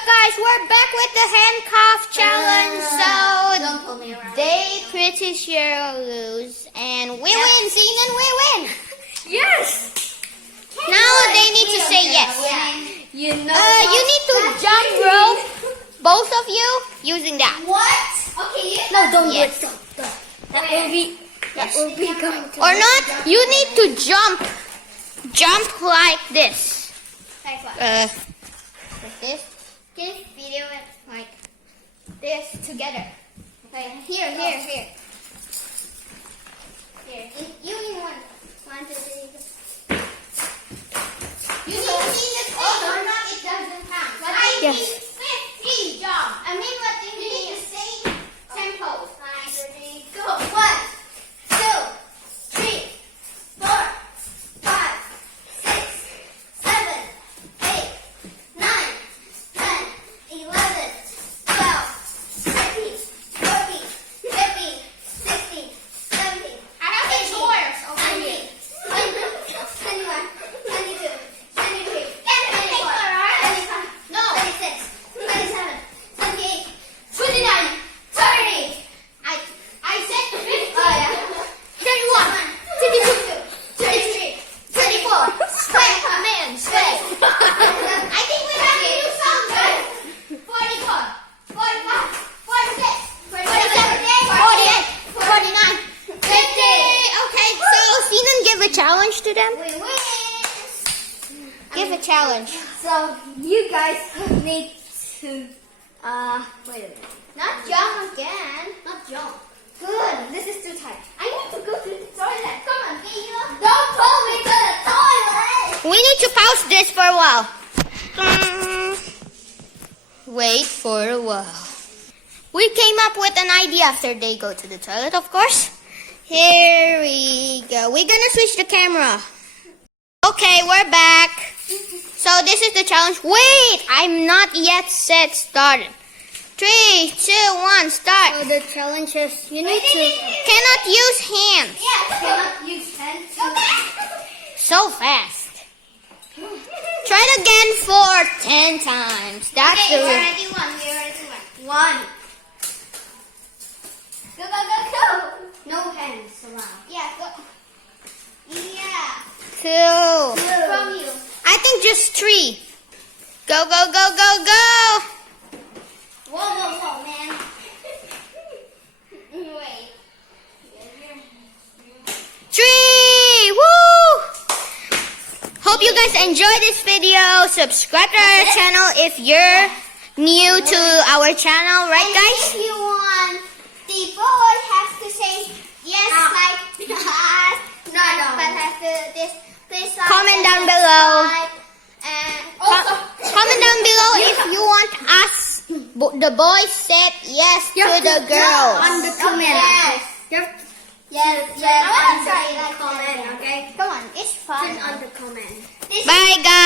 up, guys? We're back with the handcuff challenge. Don't pull me around. They pretty sure lose, and we win. Zenon, we win. Yes. Now they need to say yes. You know. You need to jump rope, both of you, using that. What? Okay. No, don't do it. Stop. That will be. That will be going to. Or not? You need to jump. Jump like this. Like what? Like this. Can you video it like This together. like here. Here. You need one. 1, 2, 3. You need to see the thing or not? It doesn't count. But I Yes. need 15 jump. I mean, what you need to say tempo. 1, 2, 3, go. 1, 2, 3, 4, 5, 6, 7, 8, 9, 10, 11, 12, 13, 14, 15, 16, 17. I have the chores over 19, here. 20, 21, 22, 23, 24, 25, No. 26, 27, 28, 29, 30. I said 50. Oh, yeah. 31, 32, 33, 34. Sweat, man, sweat. I think we have to do something. 44, 45, 46, 47, 48, 49, 50. Okay, so Zenon give a challenge to them. We win. Give a challenge. So you guys need to wait a minute. Not jump again. Not jump. Good. This is too tight. I need to go to the toilet. Come on, Theo. Don't pull me to the toilet. We need to pause this for a while. Wait for a while. We came up with an idea after they go to the toilet, of course. Here we go. We're gonna switch the camera. Okay, we're back. So this is the challenge. Wait, I'm not yet set started. 3, 2, 1, start. So the challenge is you need to Cannot use hands. cannot use hands. So fast. Try it again for 10 times. That's Okay, the we already won. One. Go. No hands allowed. Yeah, go. Yeah. 2. From you. I think just 3. Go. Whoa, man. Wait. 3. Woo! Hope you guys enjoy this video. Subscribe to our channel if you're new to our channel, right And guys? if you want, the boy has to say yes, like us. No. But has to this. Please like Comment and down below. subscribe. And also, Comment down below if you want us, the boys, said yes to the girls. on the comment. Yes. Yes. I want to try that comment. Okay. Come on, it's fun. On the comment. Bye guys.